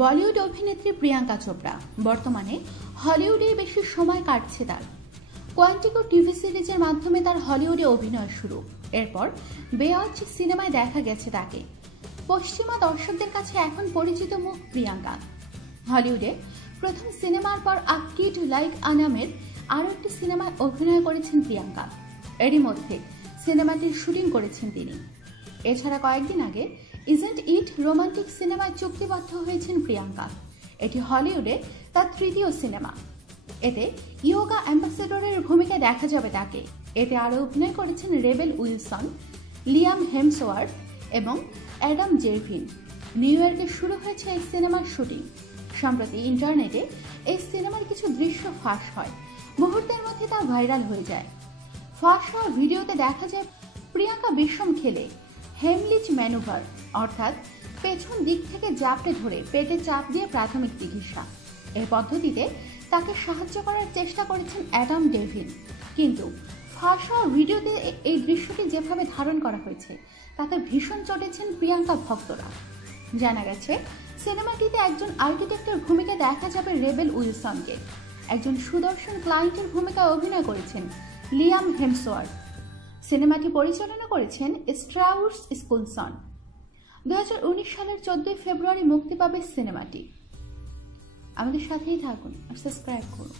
বলিউড অভিনেত্রী প্রিয়াঙ্কা চোপড়া বর্তমানে হলিউডেই বেশি সময় কাটছে তার। কোয়ান্টিকো টিভি সিরিজের মাধ্যমে তার হলিউডে অভিনয় শুরু। এরপর বেওয়াচ সিনেমায় দেখা গেছে তাকে। পশ্চিমা দর্শকদের কাছে এখন পরিচিত মুখ প্রিয়াঙ্কা। হলিউডে প্রথম সিনেমার পর আ কিড লাইক আ নামের আরও একটি সিনেমায় অভিনয় করেছেন প্রিয়াঙ্কা। এরই মধ্যে সিনেমাটির শুটিং করেছেন তিনি। এছাড়া কয়েকদিন আগে ইজেন্ট ইট রোমান্টিক সিনেমায় চুক্তিবদ্ধ হয়েছেন প্রিয়াঙ্কা। এটি হলিউডে তার তৃতীয় সিনেমা। এতে ইয়োগা অ্যাম্বাসেডরের ভূমিকায় দেখা যাবে তাকে। এতে আরও অভিনয় করেছেন রেবেল উইলসন, লিয়াম হেমসওয়ার্থ এবং অ্যাডাম জেরভিন। নিউ ইয়র্কে শুরু হয়েছে এই সিনেমার শুটিং। সম্প্রতি ইন্টারনেটে এই সিনেমার কিছু দৃশ্য ফাঁস হয়, মুহূর্তের মধ্যে তা ভাইরাল হয়ে যায়। ফাঁস হওয়া ভিডিওতে দেখা যায় প্রিয়াঙ্কা বিষম খেলে হেমলিচ ম্যানুভার অর্থাৎ পেছন দিক থেকে জাপটে ধরে পেটে চাপ দিয়ে প্রাথমিক চিকিৎসা। এই পদ্ধতিতে তাকে সাহায্য করার চেষ্টা করেছেন অ্যাডাম ডেভিন। কিন্তু ফাঁস হওয়া ভিডিওতে এই দৃশ্যটি যেভাবে ধারণ করা হয়েছে তাতে ভীষণ চটেছেন প্রিয়াঙ্কা ভক্তরা। জানা গেছে সিনেমাটিতে একজন আর্কিটেক্টের ভূমিকা দেখা যাবে রেবেল উইলসনকে। একজন সুদর্শন ক্লায়েন্টের ভূমিকায় অভিনয় করেছেন লিয়াম হেমসওয়ার্থ। সিনেমাটি পরিচালনা করেছেন স্ট্রাউস স্কুলসন। 2019 সালের 14 ফেব্রুয়ারি মুক্তি পাবে সিনেমাটি। আমাদের সাথেই থাকুন আর সাবস্ক্রাইব করুন।